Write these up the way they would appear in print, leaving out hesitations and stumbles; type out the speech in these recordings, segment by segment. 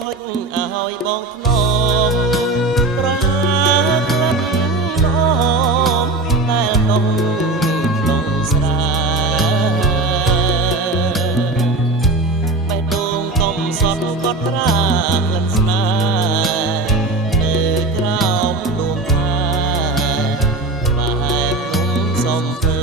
ហុចឲ្យបងធ្នមប្រហើក្លិននំតែលំក្នុងស្រាបេះដូងកុំសត់កត់ត្រាក្លិនស្នេហ៍នៅក្រោមដួងផាបែបនំសំភើ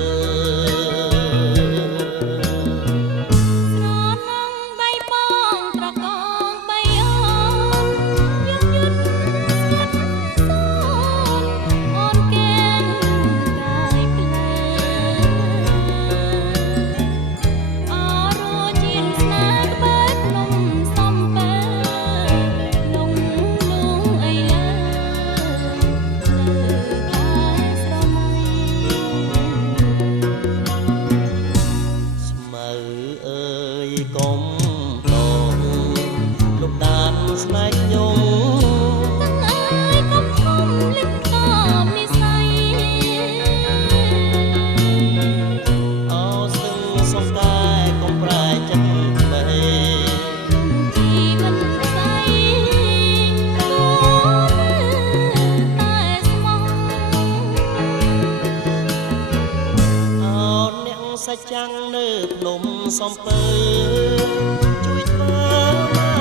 កុំតងលំដានស្នេហ៍ខ្ញុំទាំងអើយកុំធំលឹកតបនិស័យអូស្ទឹងសុំតែកុំប្រែចិត្តបែជីវិតស្អីអូតែស្មោះអូអ្នកសាច់ចាំងនៅភ្នំសំពើជួយធ្វើម៉ែ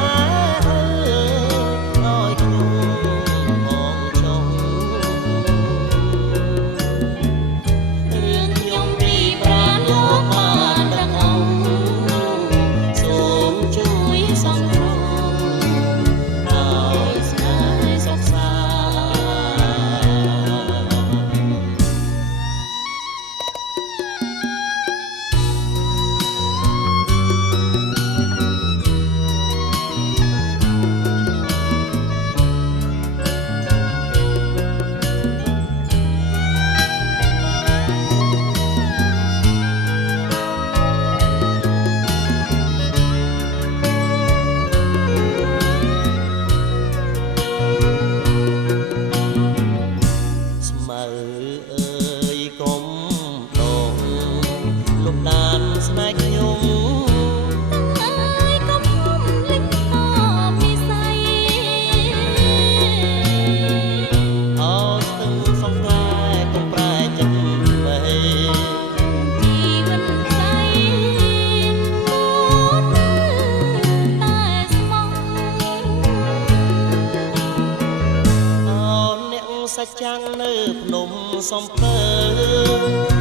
ឲ្យខ្ញុំបងចង់រឿងខ្ញុំពីប្រាណលោកបានទាំងអង្គសូមជួយសង្គ្រោះឲ្យស្នេហ៍សុខសាស្នេហ៍ខ្ញុំទាំងអើយកុំធំលឹកតបនិស័យអូស្ទឹងសុំតែកុំប្រែចិត្តបែជីវិតស្អីអូតែស្មោះអូអ្នកសាច់ចាំងនៅភ្នំសំពើ